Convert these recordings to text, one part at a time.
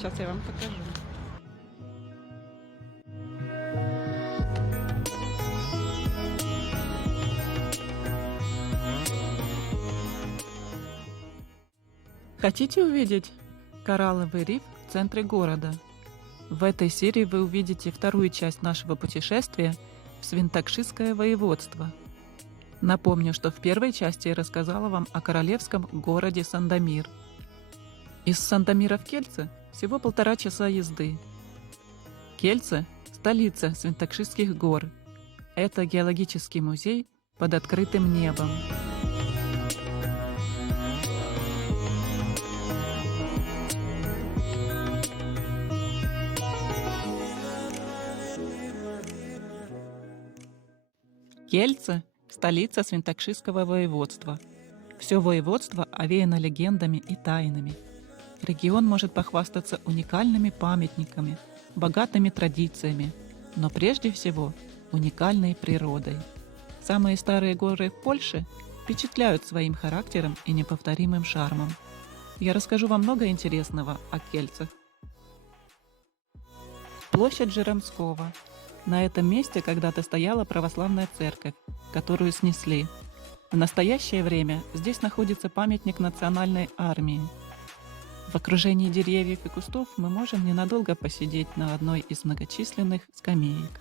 Сейчас я вам покажу. Хотите увидеть коралловый риф в центре города? В этой серии вы увидите вторую часть нашего путешествия в Свинтакшистское воеводство. Напомню, что в первой части я рассказала вам о королевском городе Сандомир. Из Сандомира в Кельце всего 1,5 часа езды. Кельце – столица Свинтакшистских гор. Это геологический музей под открытым небом. Кельце – столица Свинтакшистского воеводства. Все воеводство овеяно легендами и тайнами. Регион может похвастаться уникальными памятниками, богатыми традициями, но прежде всего уникальной природой. Самые старые горы в Польше впечатляют своим характером и неповторимым шармом. Я расскажу вам много интересного о Кельцах. Площадь Жеромского. На этом месте когда-то стояла православная церковь, которую снесли. В настоящее время здесь находится памятник национальной армии. В окружении деревьев и кустов мы можем ненадолго посидеть на одной из многочисленных скамеек.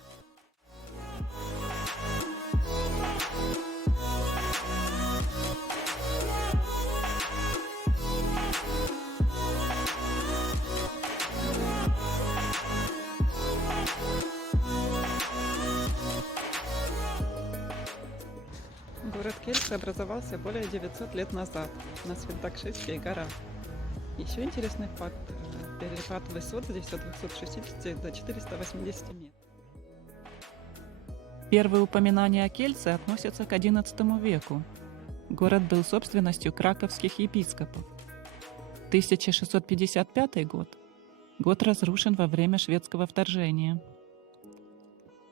Город Кельце образовался более 900 лет назад на Свинтакшистских горах. Еще интересный факт – перепад высот здесь от 260 до 480 метров. Первые упоминания о Кельце относятся к XI веку. Город был собственностью краковских епископов. 1655 год. Год разрушен во время шведского вторжения.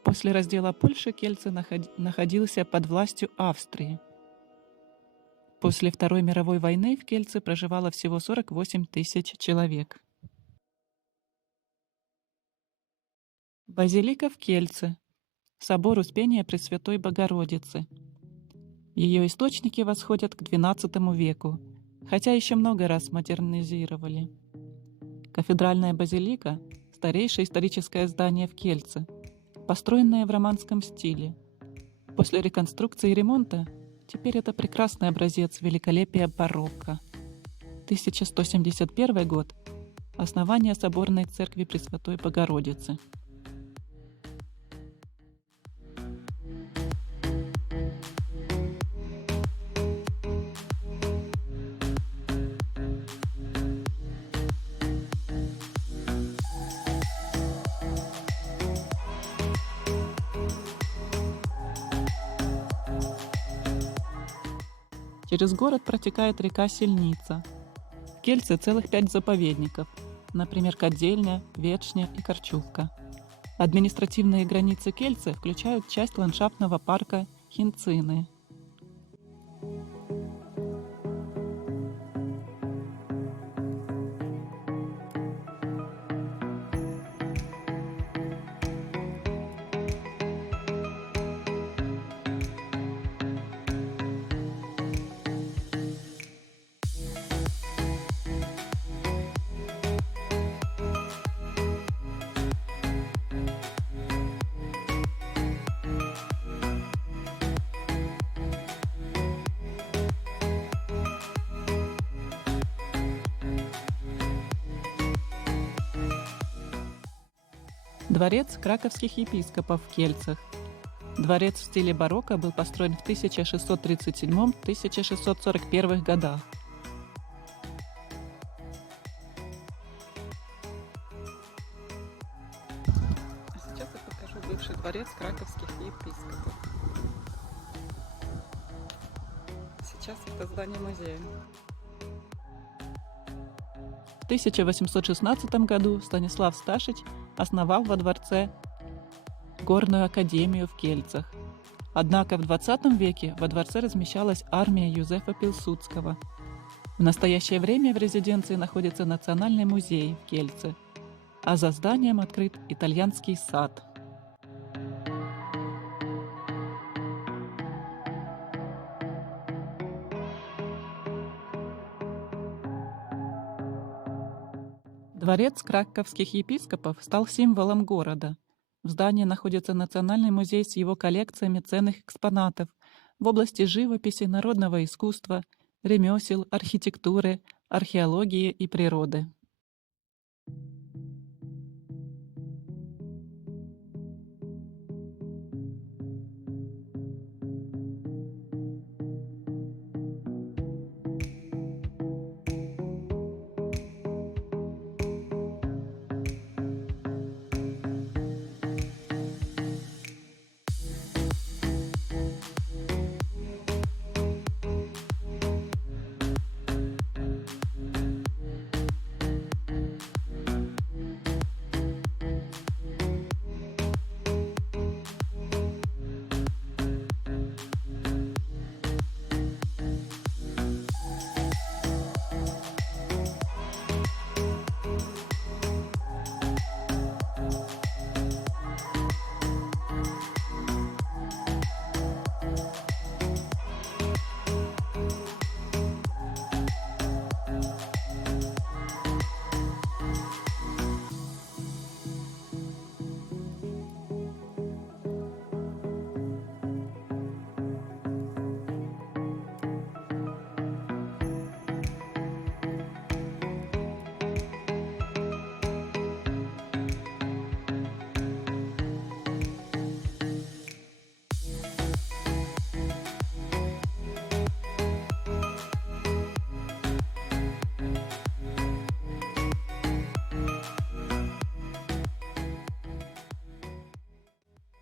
После раздела Польши Кельце находился под властью Австрии. После Второй мировой войны в Кельце проживало всего 48 тысяч человек. Базилика в Кельце. Собор Успения Пресвятой Богородицы. Ее источники восходят к XII веку, хотя еще много раз модернизировали. Кафедральная базилика – старейшее историческое здание в Кельце, построенное в романском стиле. После реконструкции и ремонта теперь это прекрасный образец великолепия барокко. 1171 год. Основание соборной церкви Пресвятой Богородицы. Через город протекает река Сельница. В Кельце целых 5 заповедников, например, Кодельня, Вечня и Корчувка. Административные границы Кельце включают часть ландшафтного парка Хинцины. Дворец краковских епископов в Кельцах. Дворец в стиле барокко был построен в 1637-1641 годах. Сейчас я покажу бывший дворец краковских епископов. Сейчас это здание музея. В 1816 году Станислав Сташич основал во дворце горную академию в Кельцах. Однако в XX веке во дворце размещалась армия Юзефа Пилсудского. В настоящее время в резиденции находится Национальный музей в Кельце, а за зданием открыт итальянский сад. Дворец краковских епископов стал символом города. В здании находится Национальный музей с его коллекциями ценных экспонатов в области живописи, народного искусства, ремесел, архитектуры, археологии и природы.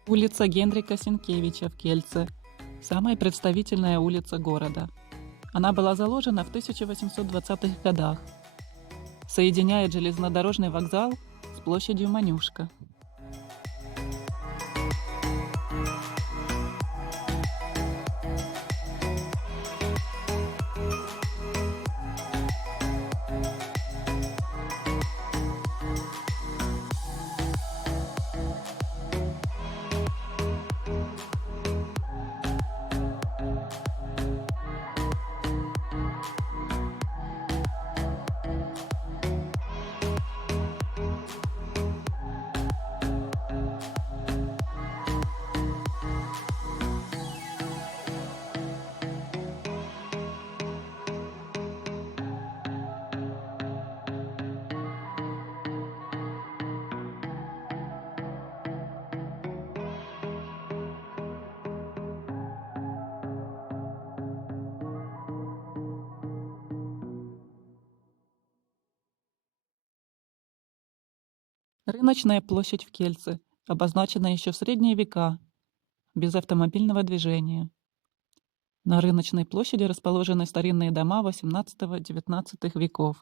Улица Генрика Сенкевича в Кельце – самая представительная улица города. Она была заложена в 1820-х годах. Соединяет железнодорожный вокзал с площадью Манюшка. Рыночная площадь в Кельце обозначена еще в средние века, без автомобильного движения. На рыночной площади расположены старинные дома XVIII-XIX веков.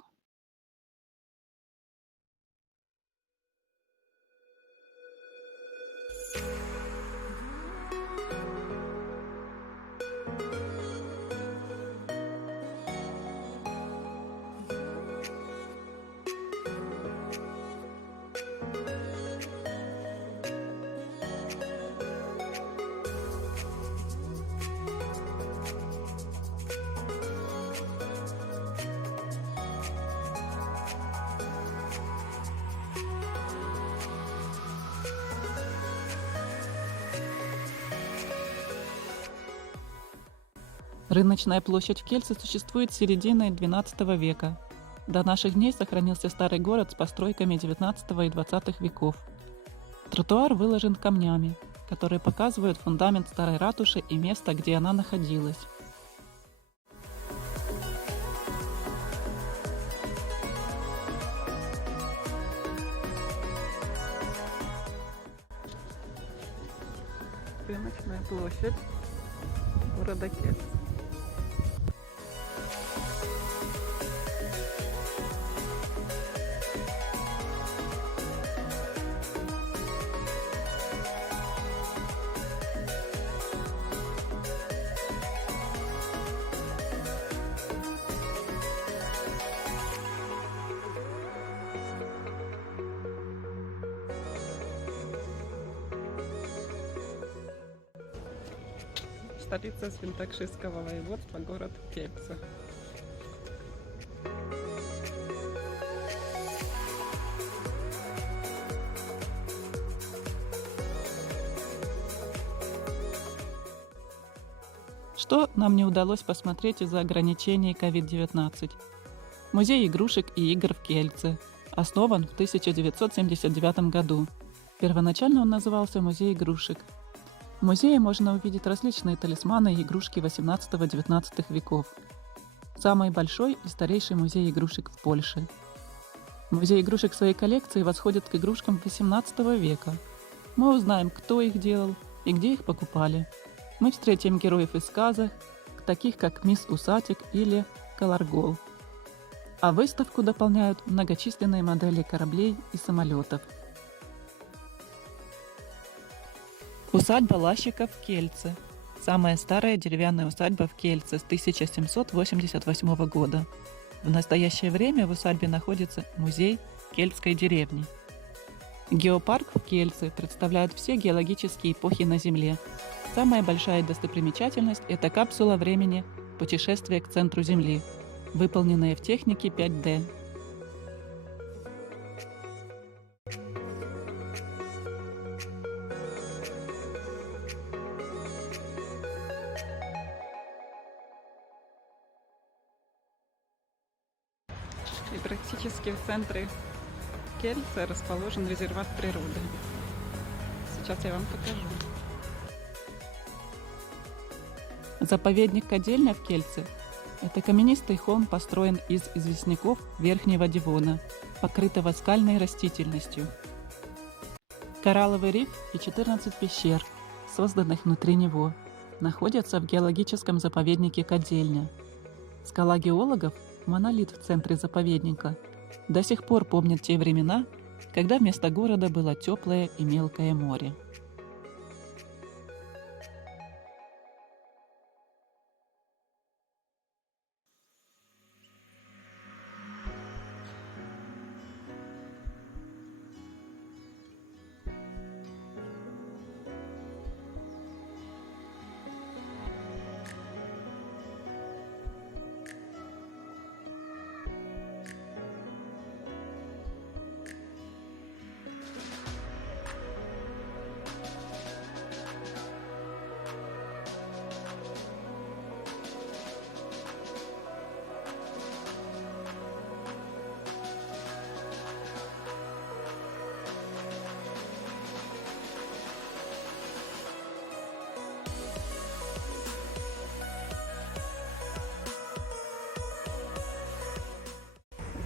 Рыночная площадь в Кельце существует с середины XII века. До наших дней сохранился старый город с постройками XIX и XX веков. Тротуар выложен камнями, которые показывают фундамент старой ратуши и место, где она находилась. Рыночная площадь города Кельце. столица Свинтакшистского воеводства, город Кельце. Что нам не удалось посмотреть из-за ограничений COVID-19? Музей игрушек и игр в Кельце основан в 1979 году. Первоначально он назывался «Музей игрушек». В музее можно увидеть различные талисманы и игрушки 18-19 веков. Самый большой и старейший музей игрушек в Польше. Музей игрушек в своей коллекции восходит к игрушкам 18 века. Мы узнаем, кто их делал и где их покупали. Мы встретим героев из сказок, таких как Мисс Усатик или Колоргол. А выставку дополняют многочисленные модели кораблей и самолетов. Усадьба Лащиков в Кельце. Самая старая деревянная усадьба в Кельце с 1788 года. В настоящее время в усадьбе находится музей Кельтской деревни. Геопарк в Кельце представляет все геологические эпохи на Земле. Самая большая достопримечательность – это капсула времени «Путешествие к центру Земли», выполненная в технике 5D. И практически в центре Кельце расположен резерват природы. Сейчас я вам покажу. Заповедник Кадельня в Кельце – это каменистый холм, построен из известняков Верхнего Дивона, покрытого скальной растительностью. Коралловый риф и 14 пещер, созданных внутри него, находятся в геологическом заповеднике Кадельня. Скала геологов – монолит в центре заповедника. До сих пор помнят те времена, когда вместо города было теплое и мелкое море.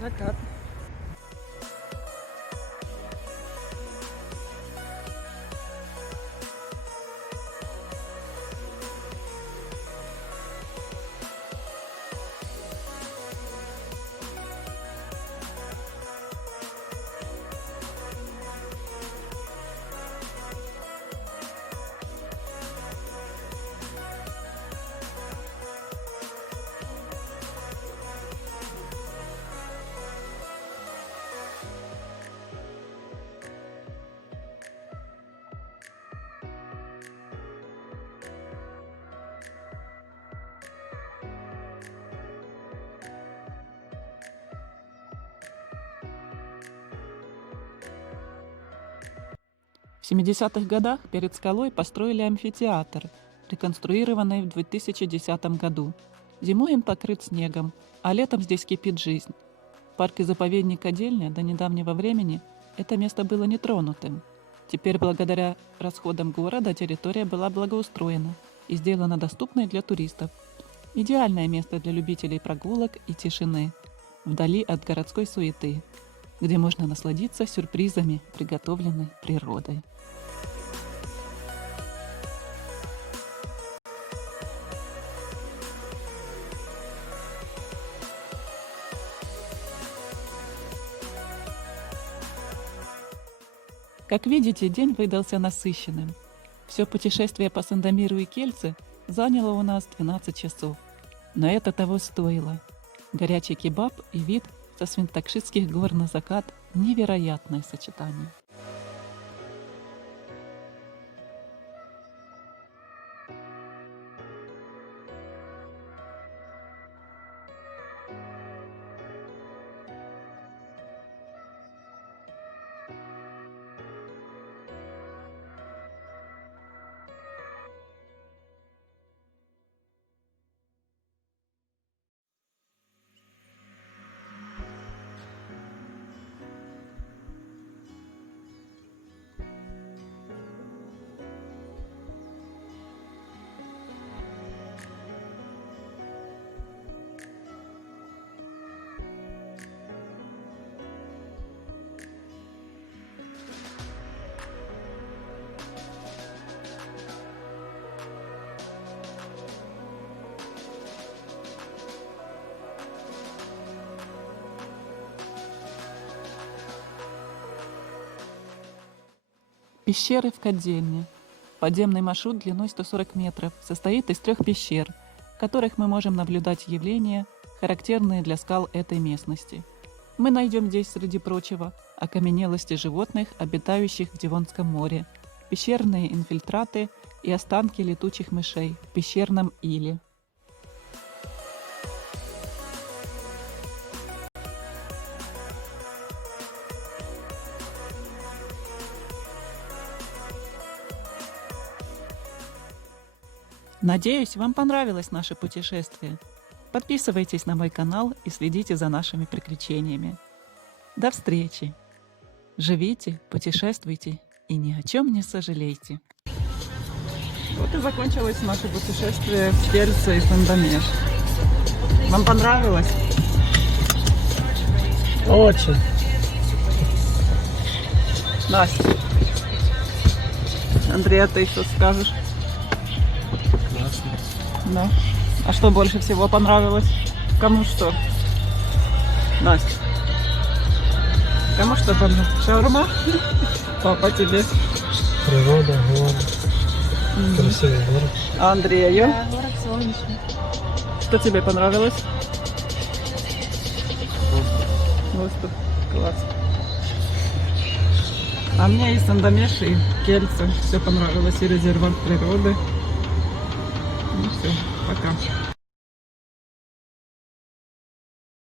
Закат. В 70-х годах перед скалой построили амфитеатр, реконструированный в 2010 году. Зимой он покрыт снегом, а летом здесь кипит жизнь. Парк и заповедник Кадельня до недавнего времени это место было нетронутым. Теперь благодаря расходам города территория была благоустроена и сделана доступной для туристов. Идеальное место для любителей прогулок и тишины, вдали от городской суеты, где можно насладиться сюрпризами, приготовленной природой. Как видите, день выдался насыщенным. Все путешествие по Сандомиру и Кельце заняло у нас 12 часов. Но это того стоило. Горячий кебаб и вид со Свинтакшистских гор на закат – невероятное сочетание. Пещеры в Кодельне. Подземный маршрут длиной 140 метров состоит из 3 пещер, в которых мы можем наблюдать явления, характерные для скал этой местности. Мы найдем здесь, среди прочего, окаменелости животных, обитающих в Девонском море, пещерные инфильтраты и останки летучих мышей в пещерном иле. Надеюсь, вам понравилось наше путешествие. Подписывайтесь на мой канал и следите за нашими приключениями. До встречи! Живите, путешествуйте и ни о чем не сожалейте. Вот и закончилось наше путешествие в Кельце и Сандомеш. Вам понравилось? Очень. Настя. Андрей, а ты что скажешь? Классно. Да. А что больше всего понравилось? Кому что? Настя. Кому что понравилось? Шаурма? Папа тебе. Природа, город. Красивый город. А Андрею? Да, город солнечный. Что тебе понравилось? Воздух. Класс. А мне и Сандомеш, и Кельце все понравилось, и резерват природы. Ну все, пока.